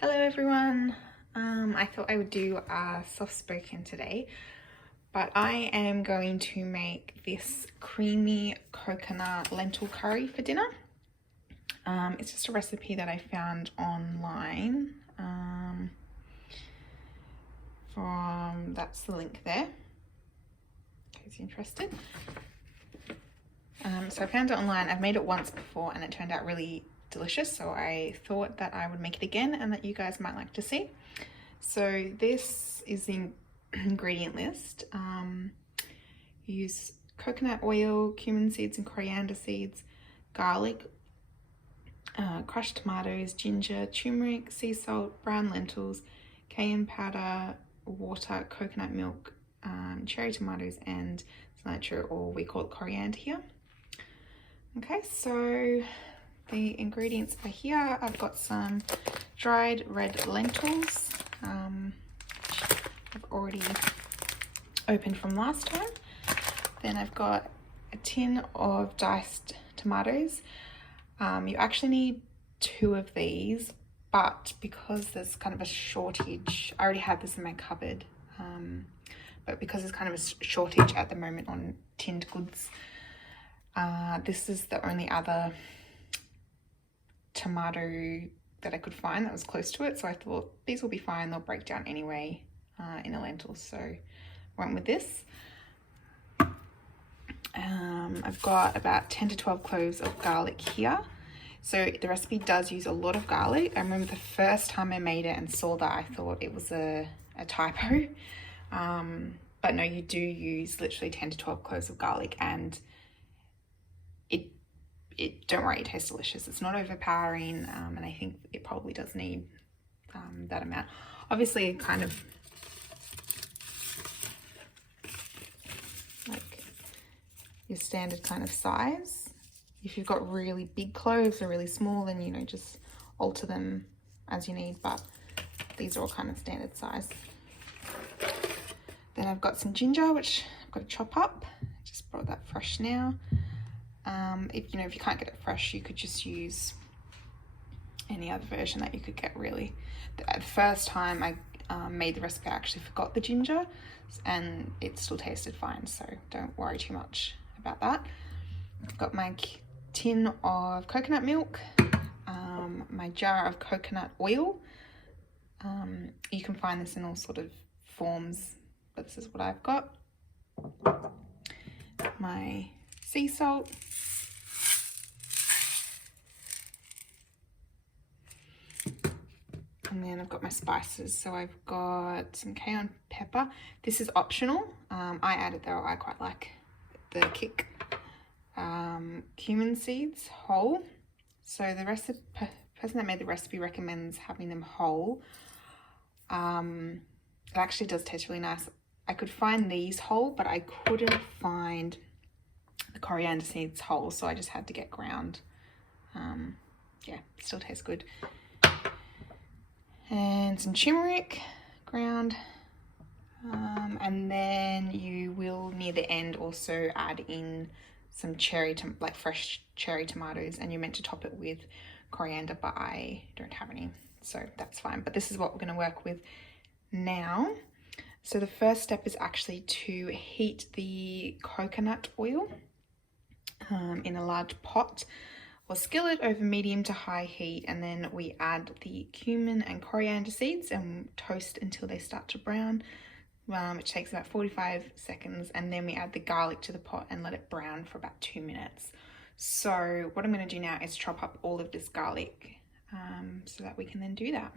Hello everyone. I thought I would do a soft spoken today, but I am going to make this creamy coconut lentil curry for dinner. It's just a recipe that I found online. That's the link there, in case you're interested. So I found it online. I've made it once before and it turned out really delicious, so I thought that I would make it again and that you guys might like to see. So this is the ingredient list. Use coconut oil, cumin seeds and coriander seeds, garlic, crushed tomatoes, ginger, turmeric, sea salt, brown lentils, cayenne powder, water, coconut milk, cherry tomatoes and cilantro, or we call it coriander here. Okay, so the ingredients are here. I've got some dried red lentils, I've already opened from last time. Then I've got a tin of diced tomatoes. You actually need 2 of these, but because there's kind of a shortage, I already had this in my cupboard, but because there's kind of a shortage at the moment on tinned goods, this is the only other tomato that I could find that was close to it, so I thought these will be fine, they'll break down anyway in a lentil, so I went with this. I've got about 10 to 12 cloves of garlic here. So the recipe does use a lot of garlic. I remember the first time I made it and saw that, I thought it was a typo, but no, you do use literally 10 to 12 cloves of garlic, and don't worry, it tastes delicious. It's not overpowering, and I think it probably does need that amount. Obviously, kind of like your standard kind of size. If you've got really big cloves or really small, then you know, just alter them as you need, but these are all kind of standard size. Then I've got some ginger, which I've got to chop up. Just brought that fresh now. If you can't get it fresh, you could just use any other version that you could get, really. The first time I made the recipe, I actually forgot the ginger and it still tasted fine, so don't worry too much about that. I've got my tin of coconut milk, my jar of coconut oil. You can find this in all sort of forms, but this is what I've got. My sea salt, and then I've got my spices. So I've got some cayenne pepper. This is optional. I added though, I quite like the kick. Cumin seeds, whole. So the person that made the recipe recommends having them whole. It actually does taste really nice. I could find these whole, but I couldn't find the coriander seeds whole, so I just had to get ground. Yeah, still tastes good. And some turmeric ground, and then you will near the end also add in some fresh cherry tomatoes, and you're meant to top it with coriander, but I don't have any, so that's fine. But this is what we're going to work with now. So the first step is actually to heat the coconut oil in a large pot or skillet over medium to high heat, and then we add the cumin and coriander seeds and toast until they start to brown, which takes about 45 seconds, and then we add the garlic to the pot and let it brown for about 2 minutes. So what I'm going to do now is chop up all of this garlic so that we can then do that.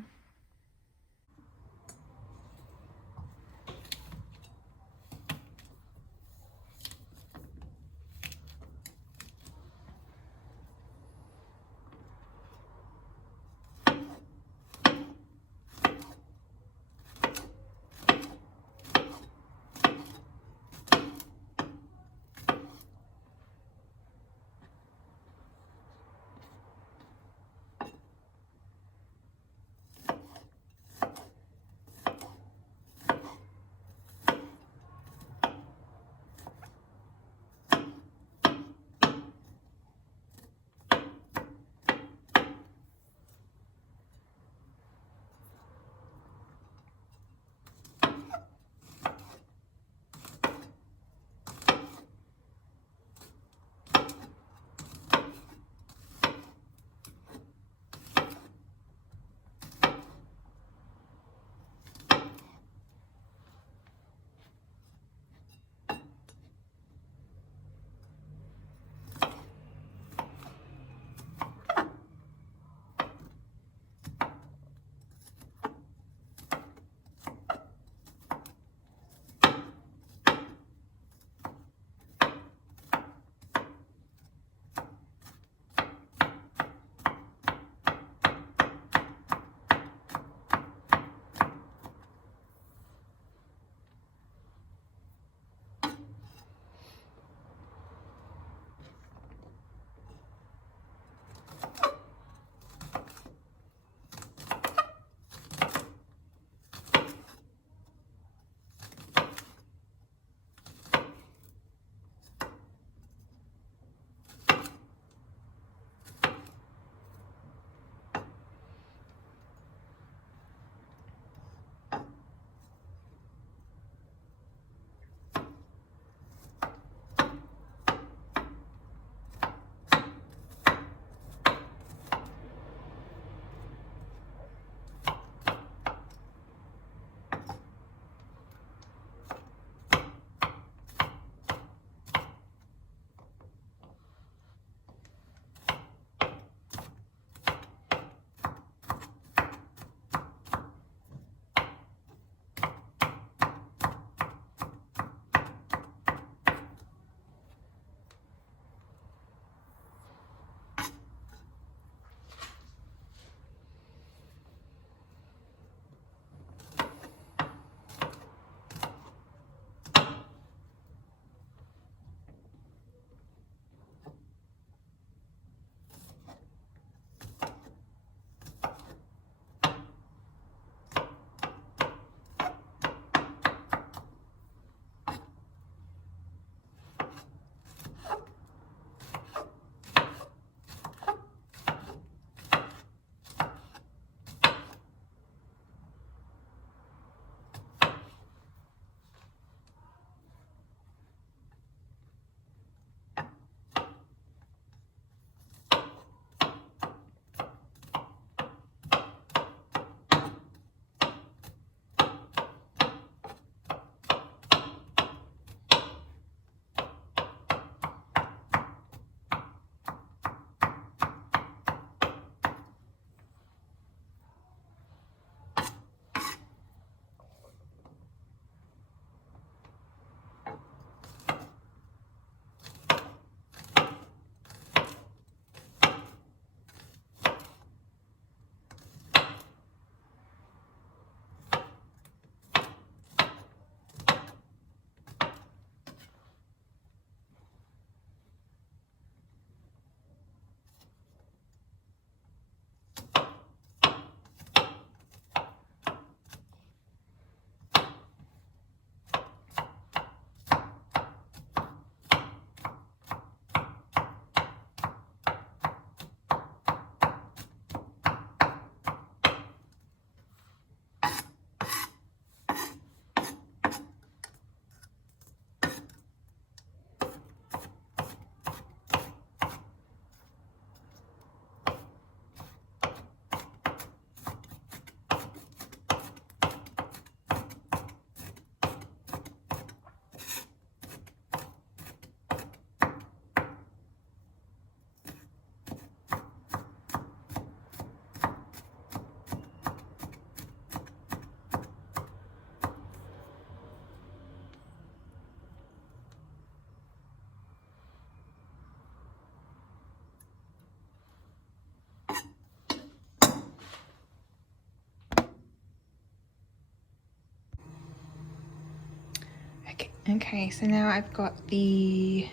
Okay, so now I've got 2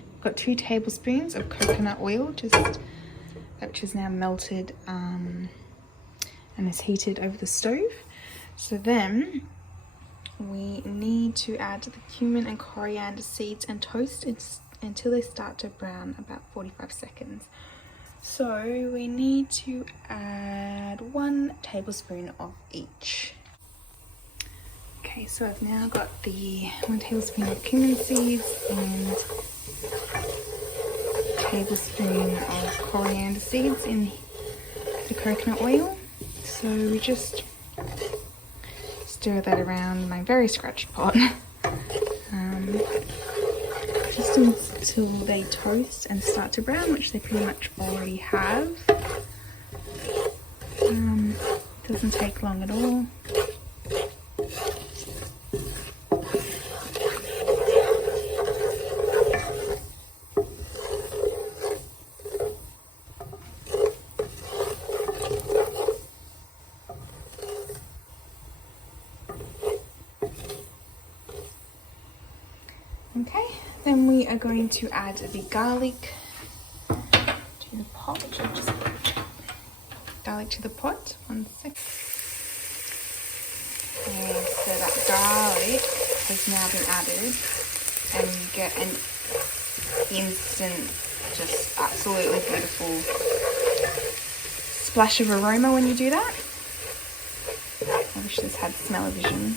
tablespoons of coconut oil, which is now melted and is heated over the stove. So then we need to add the cumin and coriander seeds and toast until they start to brown, about 45 seconds. So we need to add 1 tablespoon of each. Okay, so I've now got the 1 tablespoon of cumin seeds and a tablespoon of coriander seeds in the coconut oil. So we just stir that around in my very scratched pot. Just until they toast and start to brown, which they pretty much already have. Doesn't take long at all. Okay, then we are going to add the garlic to the pot. Garlic to the pot, 1 sec. Okay, so that garlic has now been added, and you get an instant, just absolutely beautiful splash of aroma when you do that. I wish this had smell-o-vision.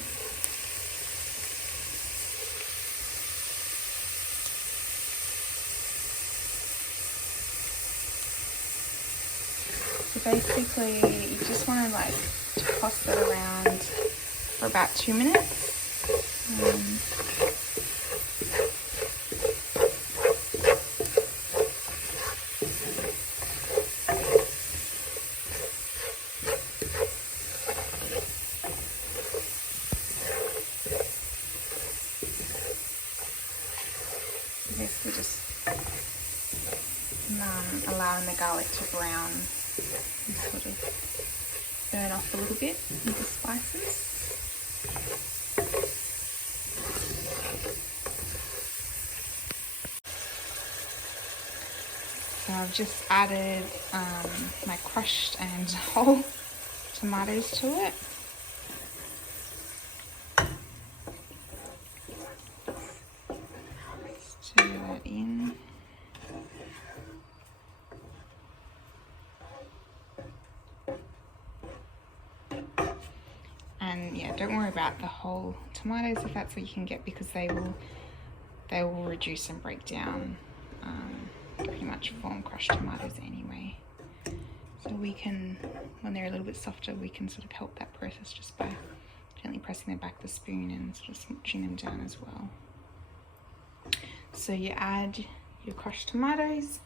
So basically, you just want to like toss it around for about 2 minutes. Basically just allowing the garlic to brown and sort of burn off a little bit with the spices. So I've just added my crushed and whole tomatoes to it. Stir that in. And yeah, don't worry about the whole tomatoes if that's what you can get, because they will reduce and break down. Pretty much form crushed tomatoes anyway. So we can, when they're a little bit softer, we can sort of help that process just by gently pressing them back with the spoon and sort of smooching them down as well. So you add your crushed tomatoes,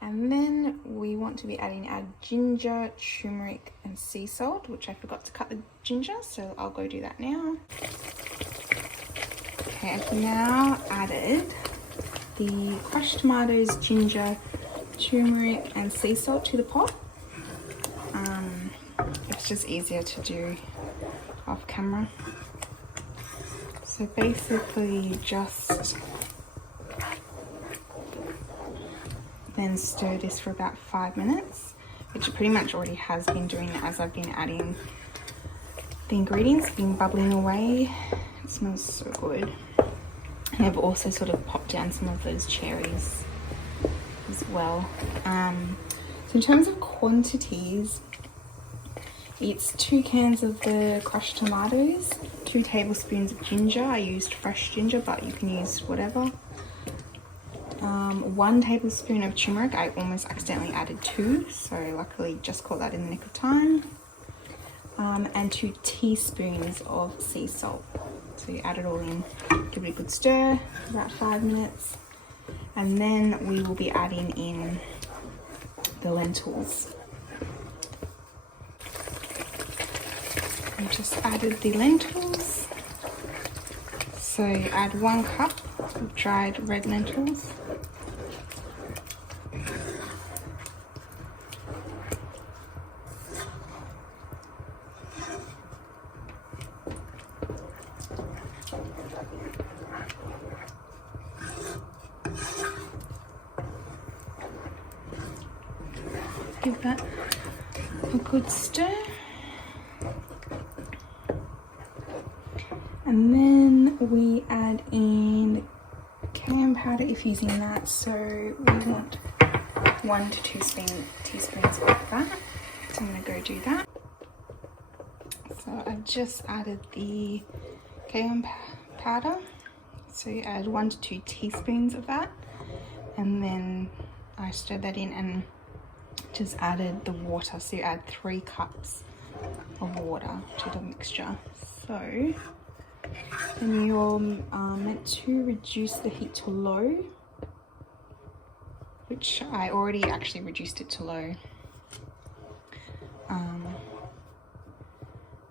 and then we want to be adding our ginger, turmeric and sea salt, which I forgot to cut the ginger, so I'll go do that now. Okay, I've now added the crushed tomatoes, ginger, turmeric and sea salt to the pot. It's just easier to do off camera. So basically just then stir this for about 5 minutes, which it pretty much already has been doing as I've been adding the ingredients, been bubbling away. It smells so good. And I've also sort of popped down some of those cherries as well. So in terms of quantities, it's 2 cans of the crushed tomatoes, 2 tablespoons of ginger. I used fresh ginger, but you can use whatever. 1 tablespoon of turmeric. I almost accidentally added 2, so luckily just caught that in the nick of time. And 2 teaspoons of sea salt. So you add it all in, give it a good stir, about 5 minutes. And then we will be adding in the lentils. I just added the lentils. So add 1 cup of dried red lentils. give that a good stir. And then we add in cayenne powder if using that. So we want 1 to 2 teaspoons of that. So I'm going to go do that. So I've just added the cayenne powder. So you add 1 to 2 teaspoons of that. And then I stirred that in and just added the water. So you add 3 cups of water to the mixture. So then you're meant to reduce the heat to low, which I already actually reduced it to low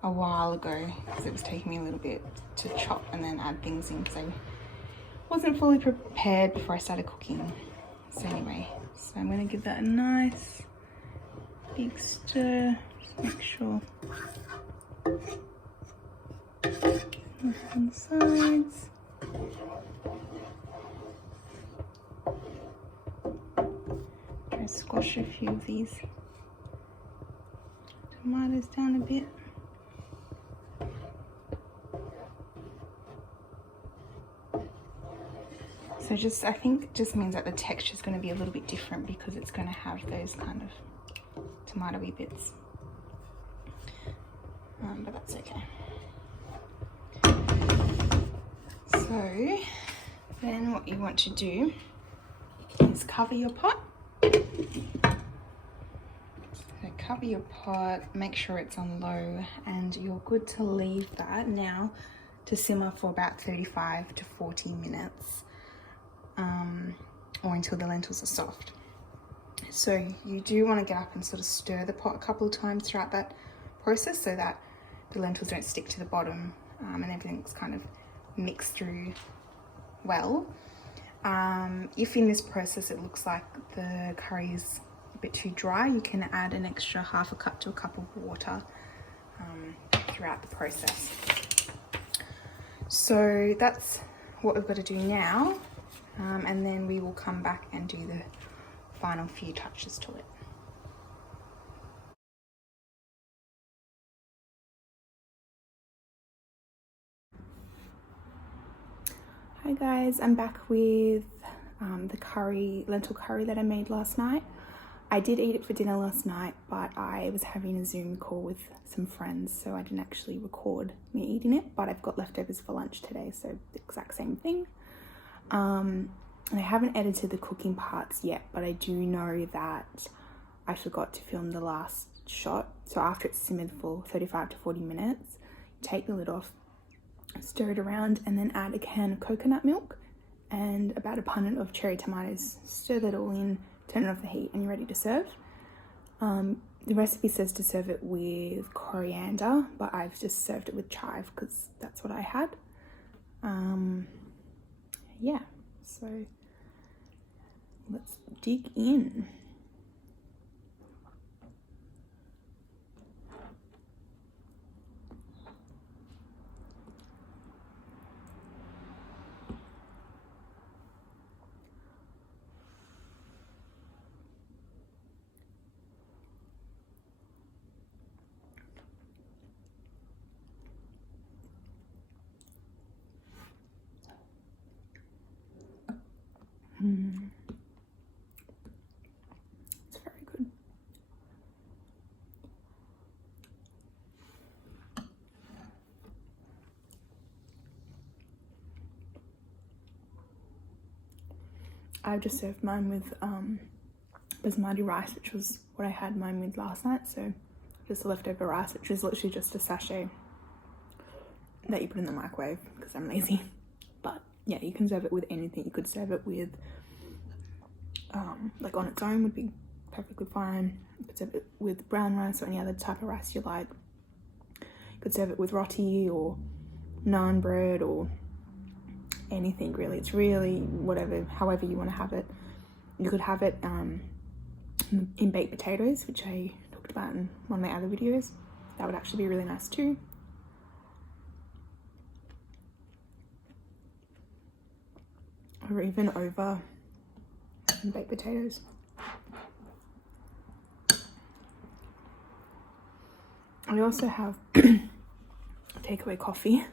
a while ago because it was taking me a little bit to chop and then add things in because I wasn't fully prepared before I started cooking. So anyway, so I'm going to give that a nice big stir, just make sure on the sides. Try to squash a few of these tomatoes down a bit. So just, I think it just means that the texture is going to be a little bit different because it's going to have those kind of tomatoey bits. But that's okay. So then what you want to do is cover your pot. So cover your pot, make sure it's on low, and you're good to leave that now to simmer for about 35 to 40 minutes. Or until the lentils are soft. So you do want to get up and sort of stir the pot a couple of times throughout that process so that the lentils don't stick to the bottom and everything's kind of mixed through well. If in this process it looks like the curry is a bit too dry, you can add an extra half a cup to a cup of water throughout the process. So that's what we've got to do now. And then we will come back and do the final few touches to it. Hi guys, I'm back with the lentil curry that I made last night. I did eat it for dinner last night, but I was having a Zoom call with some friends, so I didn't actually record me eating it, but I've got leftovers for lunch today, so the exact same thing. And I haven't edited the cooking parts yet, but I do know that I forgot to film the last shot. So after it's simmered for 35 to 40 minutes, take the lid off, stir it around, and then add a can of coconut milk and about a punnet of cherry tomatoes. Stir that all in, turn off the heat, and you're ready to serve. The recipe says to serve it with coriander, but I've just served it with chive because that's what I had. Yeah, so let's dig in. It's very good. I've just served mine with basmati rice, which was what I had mine with last night. So just leftover rice, which is literally just a sachet that you put in the microwave because I'm lazy. But yeah, you can serve it with anything. You could serve it with like on its own would be perfectly fine. You could serve it with brown rice or any other type of rice you like. You could serve it with roti or naan bread or anything really. It's really whatever, however you want to have it. You could have it in baked potatoes, which I talked about in one of my other videos. That would actually be really nice too. Or even over baked potatoes. I also have takeaway coffee.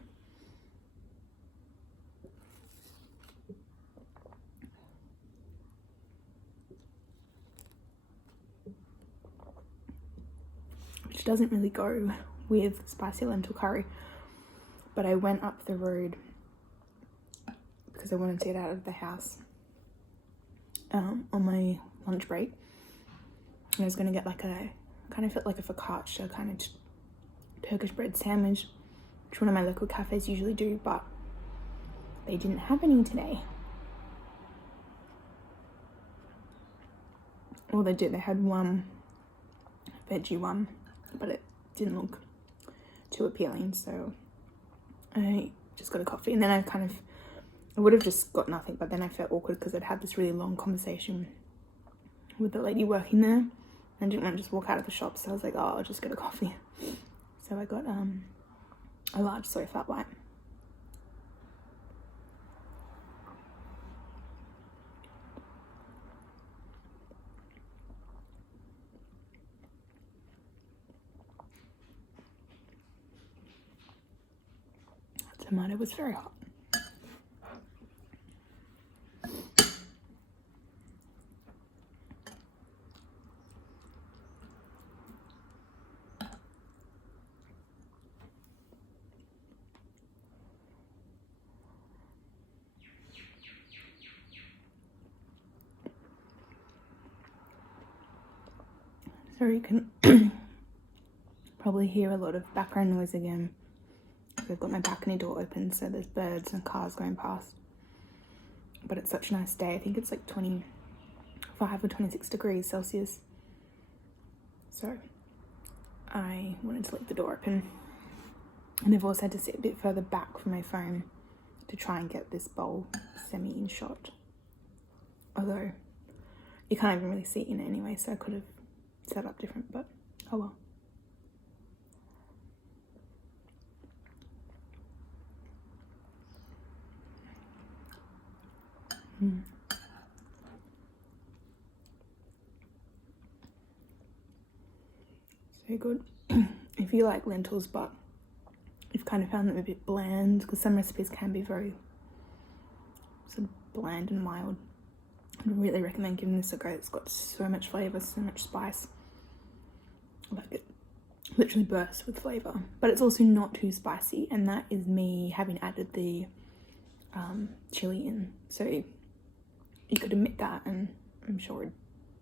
Which doesn't really go with spicy lentil curry. But I went up the road because I wanted to get out of the house on my lunch break. And I was going to get like a, kind of felt like a focaccia kind of Turkish bread sandwich, which one of my local cafes usually do, but they didn't have any today. Well, they did. They had one veggie one, but it didn't look too appealing, so I just got a coffee. And then I would have just got nothing, but then I felt awkward because I'd had this really long conversation with the lady working there. I didn't want to just walk out of the shop, so I was like, oh, I'll just get a coffee. So I got a large soy flat white. The tomato was very hot. So you can probably hear a lot of background noise again. I've got my balcony door open, so there's birds and cars going past. But it's such a nice day. I think it's like 25 or 26 degrees Celsius. So I wanted to leave the door open. And I've also had to sit a bit further back from my phone to try and get this bowl semi in shot. Although you can't even really see it in it anyway, so I could have set up different, but oh well. So good. If you like lentils, but you've kind of found them a bit bland, because some recipes can be very sort of bland and mild, I really recommend giving this a go. It's got so much flavour, so much spice. Like it literally bursts with flavour, but it's also not too spicy, and that is me having added the chili in. So you could admit that, and I'm sure,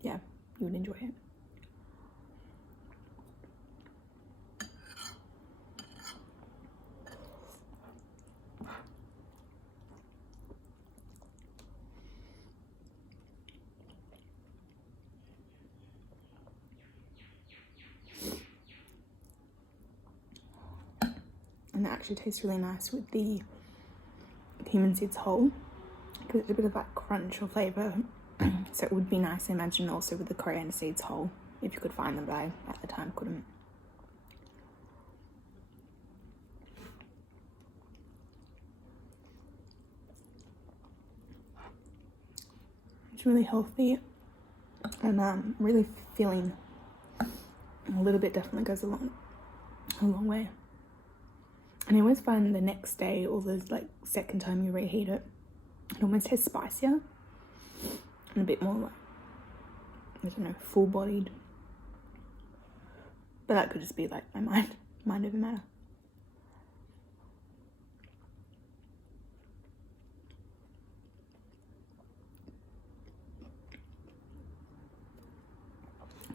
yeah, you would enjoy it. And that actually tastes really nice with the cumin seeds whole, because it's a bit of that crunch or flavour. So it would be nice, I imagine, also with the coriander seeds whole, if you could find them, but I at the time couldn't. It's really healthy, and really filling. A little bit definitely goes a long way. And I always find the next day, or the second time you reheat it, it almost tastes spicier and a bit more like, I don't know, full-bodied. But that could just be like my mind over matter.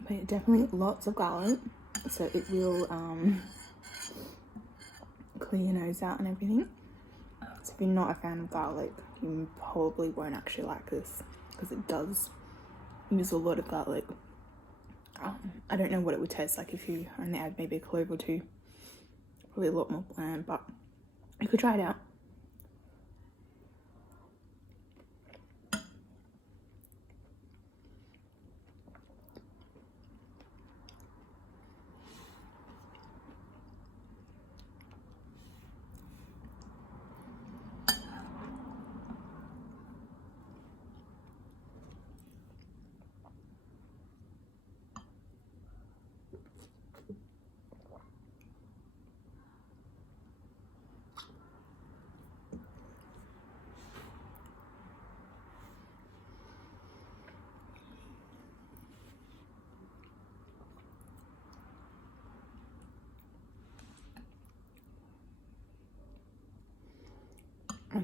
But yeah, definitely lots of garlic, so it will clear your nose out and everything. So if you're not a fan of garlic, you probably won't actually like this, because it does use a lot of garlic. I don't know what it would taste like if you only add maybe a clove or two. Probably a lot more bland, but you could try it out.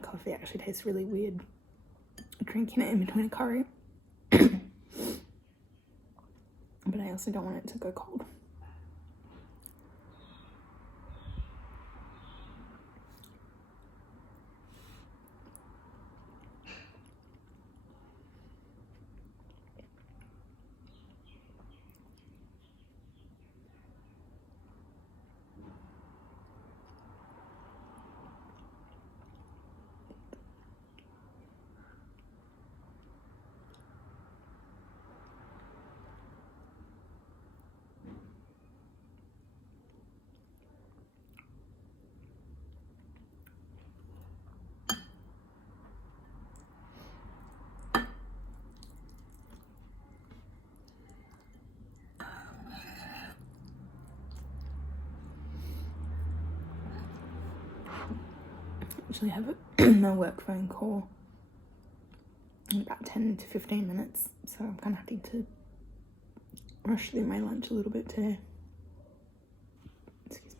coffee actually tastes really weird drinking it in between a curry. But I also don't want it to go cold. Actually have a work phone call in about 10 to 15 minutes, so I'm kind of having to rush through my lunch a little bit today. Excuse me.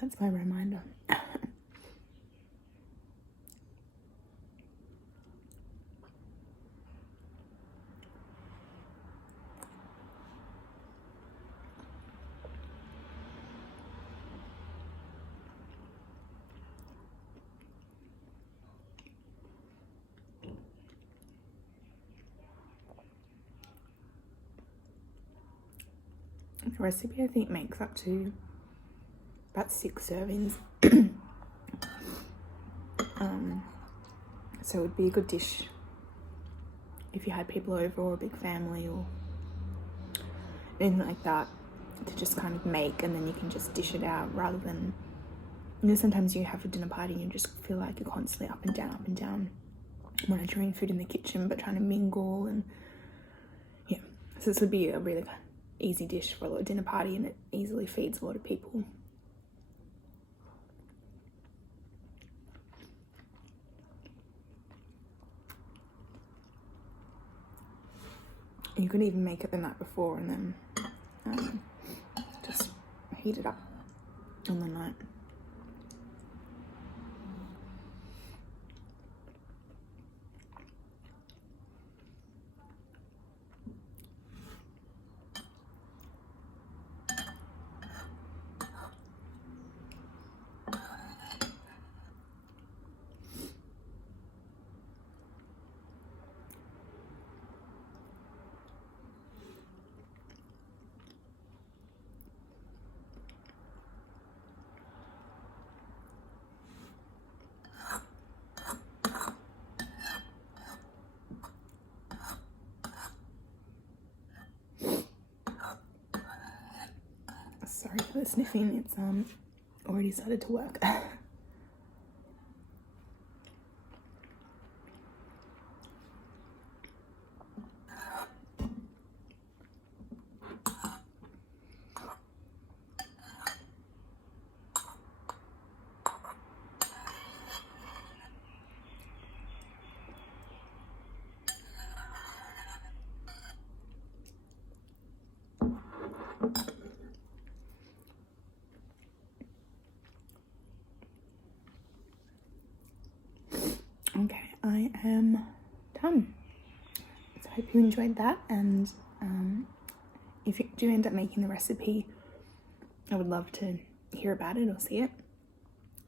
That's my reminder. The recipe I think makes up to about 6 servings. So it would be a good dish if you had people over or a big family or anything like that to just kind of make, and then you can just dish it out rather than, you know, sometimes you have a dinner party and you just feel like you're constantly up and down monitoring food in the kitchen but trying to mingle, and yeah, so this would be a really easy dish for a little dinner party, and it easily feeds a lot of people. You could even make it the night before and then just heat it up on the night. Sorry for the sniffing, it's already started to work. Okay, I am done. So I hope you enjoyed that, and if you do end up making the recipe, I would love to hear about it or see it.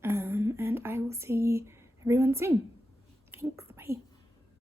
And I will see everyone soon. Thanks.